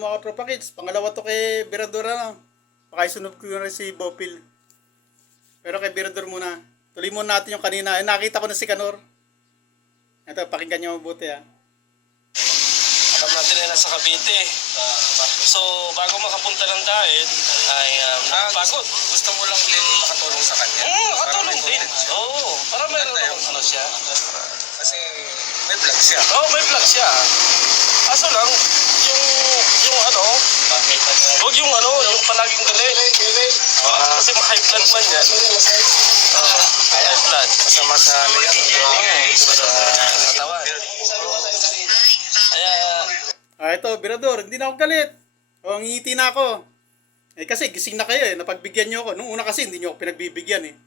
mga Tropa Kids. Pangalawa to kay Birador ano. Pakaisunod ko na rin si Bopil. Pero kay Birador muna. Tuloy muna natin yung kanina. Nakita ko na si Kanor. Ito, pakinggan nyo mabuti ha. Alam natin ay nasa Cavite. So, bago makapunta ng Daet, ay pagod. Gusto mo lang din makatulong sa kanya? Makatulong din. Oo, para mayroon akong ano siya. Kasi may vlog siya. Oo, may vlog siya. Aso lang, yung ano, huwag yung ano, yung palaging galit. Kasi ma-high blood man yan. High blood. Kasama sa ano yan? Sa katawan. Kaya, Ito, Birador, hindi na ako galit. O, ngiti na ako. Kasi gising na kayo napagbigyan nyo ako. Nung una kasi hindi nyo ako pinagbibigyan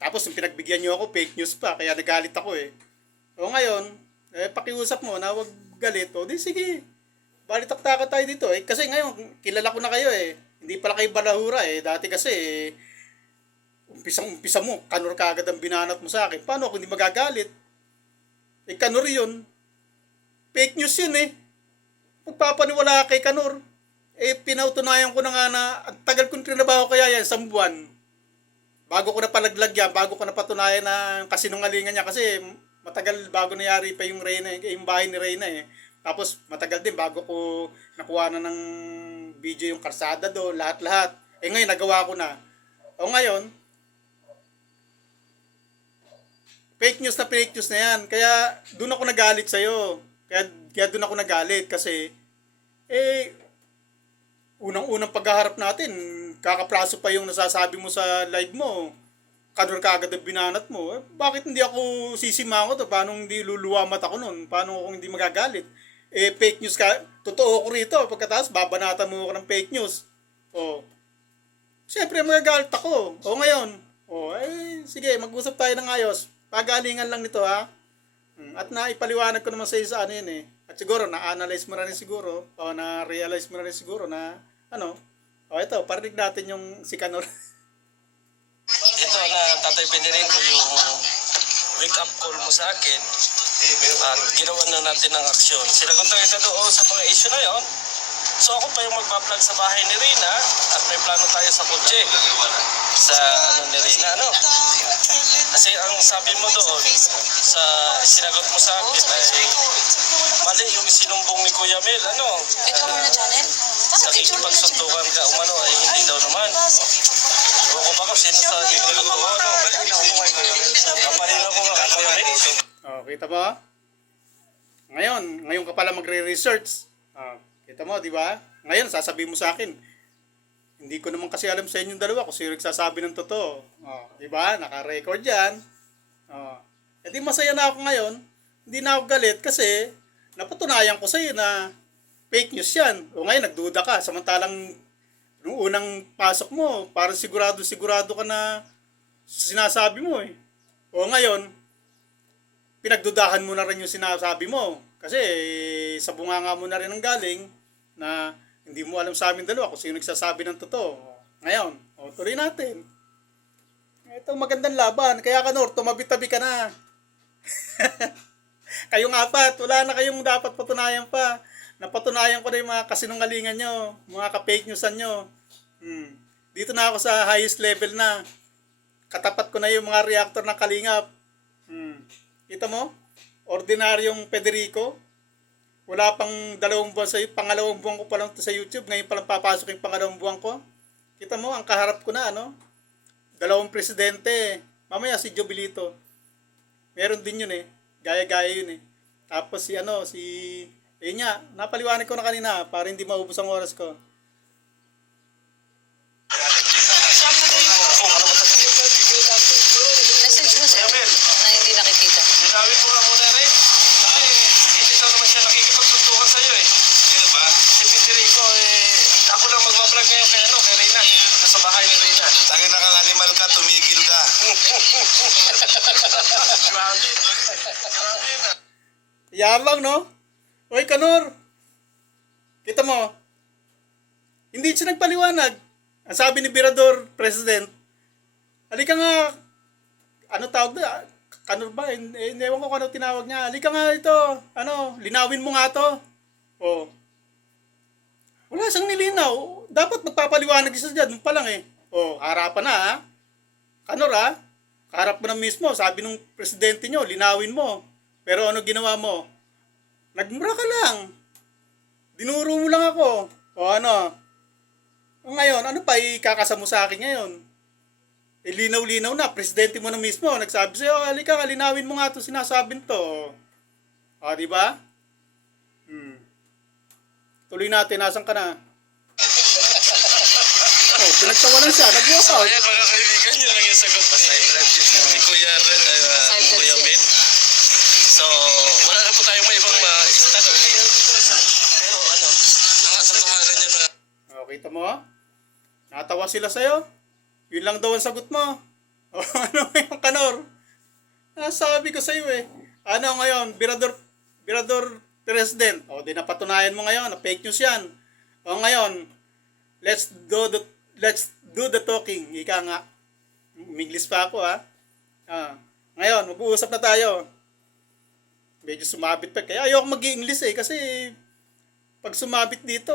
Tapos yung pinagbigyan nyo ako, fake news pa, kaya nagalit ako O ngayon, pakiusap mo na wag galit. O di sige, balitak-taka tayo dito Kasi ngayon, kilala ko na kayo Hindi pala kayo balahura Dati kasi, umpisa mo, Kanor kagad ang binanat mo sa akin. Paano ako hindi magagalit? Kanor yun. Fake news yun Pagpapaniwala kay Kanor. Pinautunayan ko na nga na ang tagal kong trinabaho kaya yan, 1 buwan. Bago ko na palaglag yan, bago ko na patunayan na kasinungalingan niya kasi matagal bago nangyari pa yung Reyna, yung bahay ni Reyna Tapos matagal din bago ko nakuha na ng video yung karsada do, lahat-lahat. Ngayon nagawa ko na. O ngayon, fake news na yan. Kaya doon ako nagalit sa'yo. Kaya doon ako nagalit kasi unang-unang paghaharap natin, kakapraso pa yung nasasabi mo sa live mo. Kanor kaagad ang binanat mo. Bakit hindi ako sisimangot paano hindi luluwamat ako nun? Paano ako hindi magagalit? Fake news ka. Totoo ko rito. Pagkatapos, babanatan mo ako ng fake news. Siyempre, magagalit ako. Ngayon. Sige, mag-usap tayo ng ayos. Pagalingan lang nito, ha? At naipaliwanag ko naman sa iyo sa ano yun At siguro, na-analyze mo na rin siguro. O na-realize mo na rin siguro na, ito, parinig natin yung si Kanor. ito na Tatay Federico, yung wake-up call mo sa akin, at ginawa na natin ng aksyon. Sinagot na kita doon sa mga issue na yon. So ako pa yung magpa-vlog sa bahay ni Reyna at may plano tayo sa kotse. Sa ni Reyna, Kasi ang sabi mo doon, sa sinagot mo sa akin ay mali yung sinumbong ni Kuya Mel, Ito mo na channel? nakikipagsuntukan ka umano ay hindi daw naman. Ewan ko ba kung sino sa inyo ko kapalinaw ko nga Kuya Mel. Kita mo? Ngayon ka pala magre-research. Kita mo, di ba? Ngayon, sasabihin mo sa akin, hindi ko naman kasi alam sa inyong dalawa kung sino nagsasabi ng totoo. Di ba? Naka-record yan. Di masaya na ako ngayon. Hindi na ako galit kasi napatunayan ko sa iyo na fake news yan. Ngayon, nagduda ka. Samantalang, nung unang pasok mo, parang sigurado ka na sinasabi mo ngayon, pinagdudahan mo na rin yung sinasabi mo. Kasi sa bunganga mo na rin ang galing na hindi mo alam sa amin dalawa kung sino nagsasabi ng totoo. Ngayon, tuloy natin. Ito magandang laban. Kaya Kanor, tumabi-tabi ka na. Kayong apat, wala na kayong dapat patunayan pa. Napatunayan ko na yung mga kasinungalingan nyo, mga ka-fake newsan nyo. Dito na ako sa highest level na. Katapat ko na yung mga reactor ng Kalingap. Kita mo? Ordinaryong Federico. Wala pang 2 buwan pangalawang buwan ko pa lang sa YouTube. Ngayon pa lang papasok yung pangalawang buwan ko. Kita mo, ang kaharap ko na, 2 presidente. Mamaya si Jobilito. Meron din yun Gaya-gaya yun Tapos yun nga, napaliwanag ko na kanina para hindi maubos ang oras ko. Message mo sir na hindi nakikita. Linawin mo nga muna rin. Kasi hindi daw naman siya nakikipagsuntukan sa'yo Sino ba? Si Federico ako lang magbablog ngayon kay Reyna. Nasa bahay ni Reyna. Tangin na kang animal ka, tumigil ka. Grabe na. Yabang, no? Oy, Kanor. Kita mo, hindi siya nagpaliwanag. Ang sabi ni Birador, President, halika nga, tawag na, Kanor ba? Ewan ko kung ano tinawag niya. Halika nga ito, linawin mo nga to. wala siyang nilinaw. Dapat magpapaliwanag siya dyan. Nung pa lang eh. Harapan na ha. Kanor ha. Kaharap mo na mismo. Sabi nung presidente nyo, linawin mo. Pero ano ginawa mo? Nagmura ka lang. Dinuro mo lang ako. Ano? Ngayon, ano pa ikakasa mo sa akin ngayon? Linaw-linaw na. Presidente mo na mismo. Nagsabi sa'yo, halika, linawin mo nga ito sinasabing to. Di ba? Tuloy natin. Nasaan ka na? Pinagtawanan siya. Nag-walk So out. ayan mga kaibigan, yun lang yung sagot ni Kuya Ben. So wala na po tayong may ibang ma-stat. Pero ano, ang katotohanan yun mga Kita mo? Natawa sila sa'yo. Yun lang daw ang sagot mo. Ano yung kanor? Sabi ko sa'yo eh. Ano ngayon? Birador President. Di napatunayan mo ngayon na fake news yan. Ngayon, let's do the talking. Ika nga. English pa ako ha. Ngayon, mag-uusap na tayo. Medyo sumabit pa. Kaya ayoko mag-i-English eh. Kasi pag sumabit dito,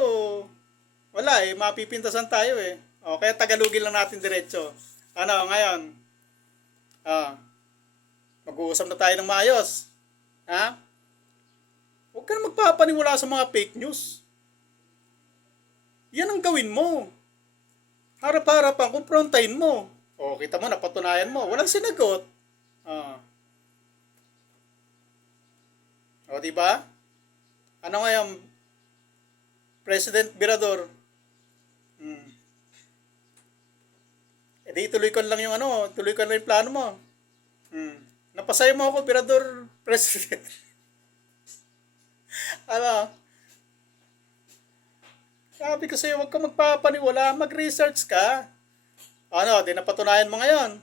wala eh. Mapipintasan tayo eh. Kaya Tagalogin lang natin diretso. Ngayon? Mag-uusap na tayo ng maayos. Ha? Huwag ka na magpapaniwala sa mga fake news. Yan ang gawin mo. Harap-harapan, kumprontahin mo. Kita mo, napatunayan mo. Walang sinagot. Diba? Ano ngayon? President Birador. Di tuloy ko lang yung tuloy ko lang yung plano mo. Napasaya mo ako, Birador President. Sabi ko sa'yo, huwag ka magpapaniwala, mag-research ka. Di napatunayan mo ngayon.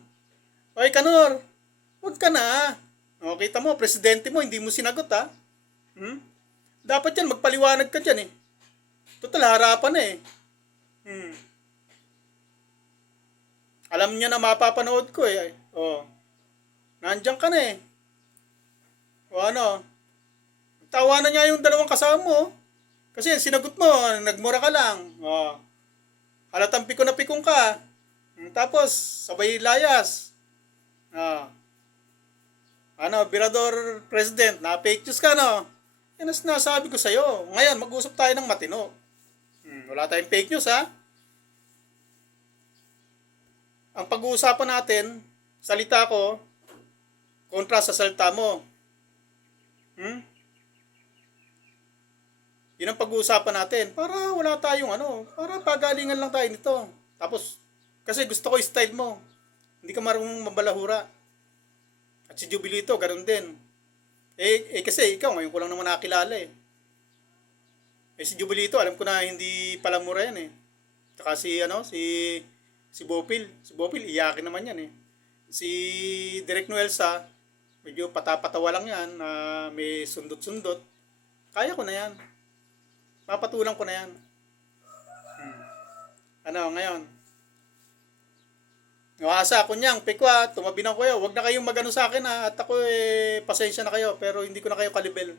Kanor, huwag ka na. Kita mo, presidente mo, hindi mo sinagot ha. Dapat yan, magpaliwanag ka dyan eh. Total, harapan eh. Alam niya na mapapanood ko eh. Nandiyan ka na eh. Tawanan niya yung dalawang kasama mo. Kasi sinagot mo, nagmura ka lang. Halatang piko na pikong ka. Tapos, sabay layas. Birador President, na fake news ka, no? Yan ang sinasabi ko sa'yo. Ngayon, mag-usap tayo ng matino. Wala tayong fake news, ha? Ang pag-uusapan natin, salita ko, kontra sa salita mo. Yun ang pag-uusapan natin. Para wala tayong para pagalingan lang tayo nito. Tapos, kasi gusto ko yung style mo. Hindi ka marunong mabalahura. At si Jubilito, ganun din. Kasi ikaw, ngayon ko lang naman nakilala eh. Si Jubilito, alam ko na hindi pala mura yan eh. Tsaka si Bopil. Si Bopil, iyakin naman yan eh. Si Direk Nuelsa, medyo patapatawa lang yan, may sundot-sundot. Kaya ko na yan. Papatulang ko na yan. Ngayon? Nawasa ako niyang, pikwa, tumabi na kayo. Huwag na kayong magano sa akin ha. At ako pasensya na kayo, pero hindi ko na kayo kalibel.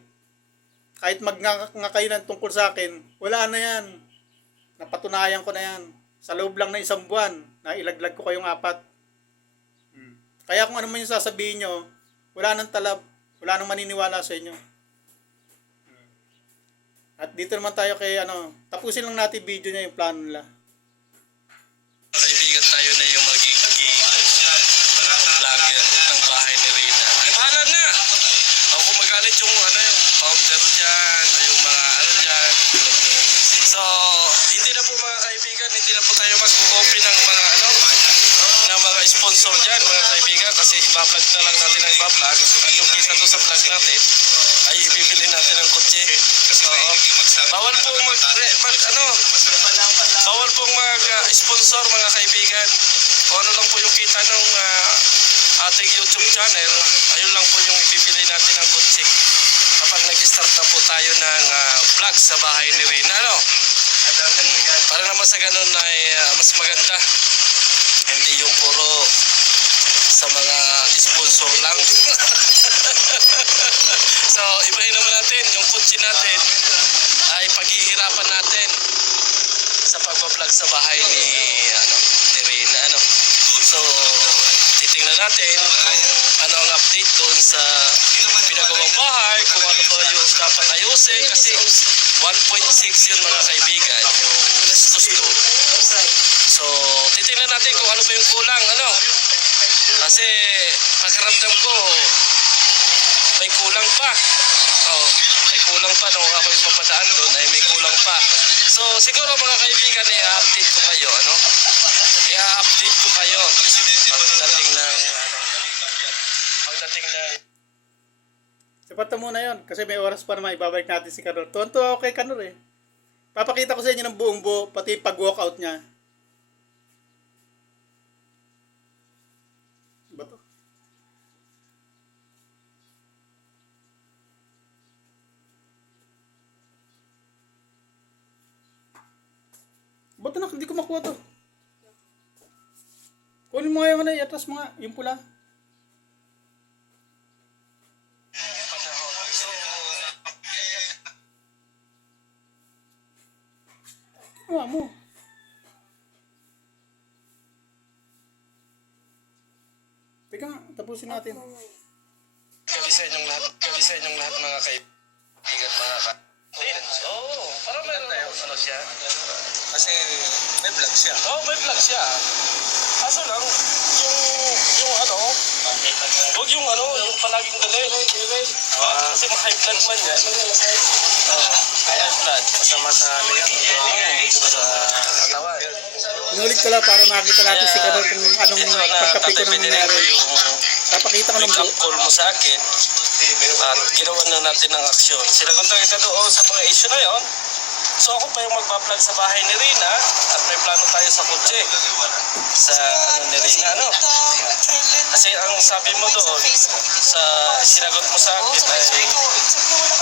Kahit nga kayo ng tungkol sa akin, wala na yan. Napatunayan ko na yan. Sa loob lang na isang buwan, na ilaglag ko kayong 4. Kaya kung ano man yung sasabihin nyo, wala nang talab, wala nang maniniwala sa inyo. At dito naman tayo kay tapusin lang natin video niya yung plano nila. kaibigan tayo na yung magiging vlogger ng bahay ni Rina. Ay, bahala na! Kung magalit yung yung founder dyan, yung mga dyan. So, hindi na po mga kaibigan, hindi na po tayo mag-open ng mga ng mga sponsor dyan, mga kaibigan, kasi iba-vlog na lang natin ang iba-vlog. At yung kita to sa vlog natin, ay ibibili natin ng kotse. So, bawal pong bawal pong mag-sponsor mga kaibigan. Kung ano lang po yung kita ng ating YouTube channel, ayun lang po yung ibibili natin ng kotse. Kapag nag-start na po tayo ng vlog sa bahay ni Rina, para naman sa ganun ay mas maganda. Hindi yung puro sa mga sponsor lang. So, ibahin naman natin yung kotse natin ay paghihirapan natin. magpa-vlog sa bahay ni Rina, So, titingnan natin kung ano ang update doon sa pinagawang bahay, kung ano ba yung dapat ayusin, kasi 1.6 yun mga kaibigan, yung gastos doon. So, titingnan natin kung ano ba yung kulang, Kasi, pakiramdam ko, may kulang pa. May kulang pa nung ako yung papadaan doon, ay may kulang pa. So, siguro mga kaibigan, i-update ko kayo, I-update ko kayo pagdating na Sapat na muna yun. Kasi may oras pa naman ibabalik natin si Kanor. Tuwan-tuwa ako kay Kanor eh. Papakita ko sa inyo ng buong buo, pati pag-walkout niya. Ba to? Ba't na? Hindi ko makuha to. Kunin mo nga yung i-atras mo nga, yung pula. Kuha mo. Teka nga, tapusin natin. gabi sa inyong lahat mga kaibigan, mga Oo, para meron tayo siya. Kasi may vlog siya. May vlog siya. Kaso lang, huwag yung palaging galit. Kasi high blood man yan. High blood. Masama sa sa katawan. Inulit ko lang para makita natin si Kanor kung anong pagkapit ko nang nangyari. Papakita ko ng Wake up call mo sa akin. At ginawa na natin ng aksyon. Sinagot na kita doon sa mga issue na yon. So ako pa yung magpa-vlog sa bahay ni Rina at may plano tayo sa kotse. Sa ni Rina, Kasi ang sabi mo doon, sa sinagot mo sa akin ay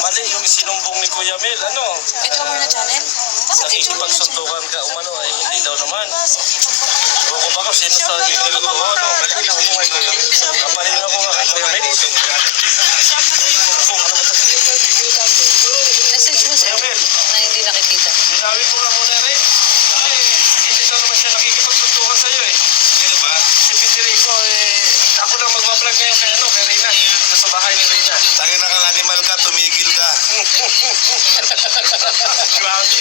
mali yung sinumbong ni Kuya Mel, Ito mo na channel? nakikipagsuntukan ka umano ay hindi daw naman. Ewan ko ba kung sino sa ginagawa mo, Balinaw ko kay Kuya Mel. Balinaw ko nga kay Kuya Mel. Message mo sir na hindi nakikita. Linawin mo nga muna rin. Kasi hindi daw naman siya nakikipagsuntukan sa'yo eh. Sino ba? Si Piterico ako lang magbablog ngayon kay Rina. Sa bahay ni Rina. Tangin na kang animal ka, tumigil ka. Grabe.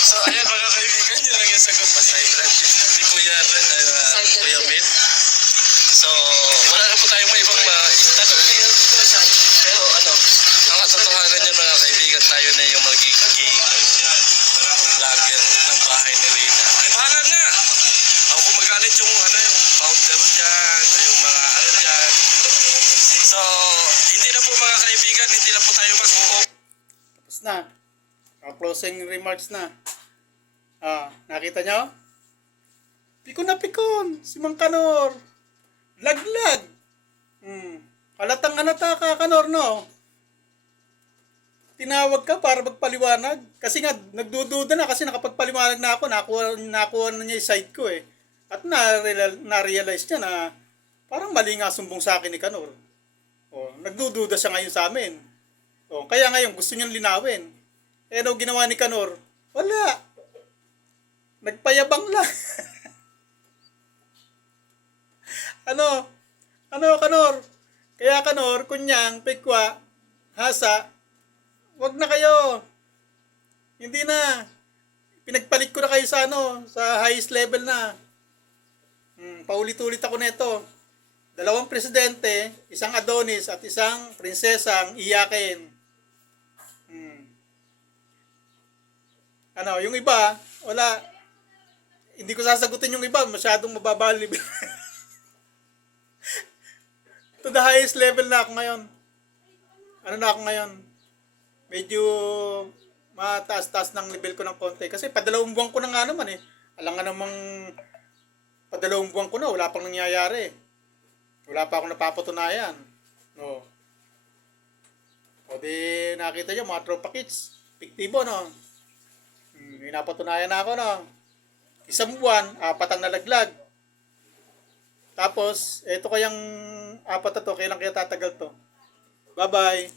So ayan mga kaibigan, yun lang yung sagot. Ni Kuya Mel. So wala na po tayong may ibang istanong. Pero ang katotohanan niya mga kaibigan, tayo na yung magiging vlogger ng bahay ni Rina. Ay bahala na! Ako kung magalit yung yung founder dyan, o yung mga dyan. So, hindi na po mga kaibigan, hindi na po tayo mag-uop. Tapos na. Closing remarks na. Nakita nyo? Pikon na pikon. Si Mang Kanor. Laglag. Halatang halata ka, Kanor, no? Tinawag ka para magpaliwanag. Kasi nga, nagdududa na kasi nakapagpaliwanag na ako. Nakuha na niya yung side ko eh. At na-realize niya na parang mali nga sumbong sa akin ni Kanor. Nagdududa siya ngayon sa amin. Kaya ngayon gusto niyang linawin. Ano ginawa ni Kanor? Wala. Nagpayabang lang. Kanor? Kaya Kanor, kunyang, pikwa, hasa, wag na kayo. Hindi na. Pinagpalit ko na kayo sa sa highest level na. Paulit-ulit ako nito. 2 presidente, isang Adonis at isang prinsesang iyakin. Yung iba, wala. Hindi ko sasagutin yung iba, masyadong mababa ang level. To the highest level na ako ngayon. Medyo mataas-taas ng level ko ng konti. Kasi padalawang buwan ko na nga naman eh. Alam nga namang padalawang buwan ko na, wala pang nangyayari. Wala pa akong napapatunayan. O di nakita nyo, mga tropa kids. Piktibo, no? May napatunayan na ako, no? 1 buwan, 4 ang nalaglag. Tapos, eto kayang 4 na to, kailan kaya tatagal to? Bye-bye!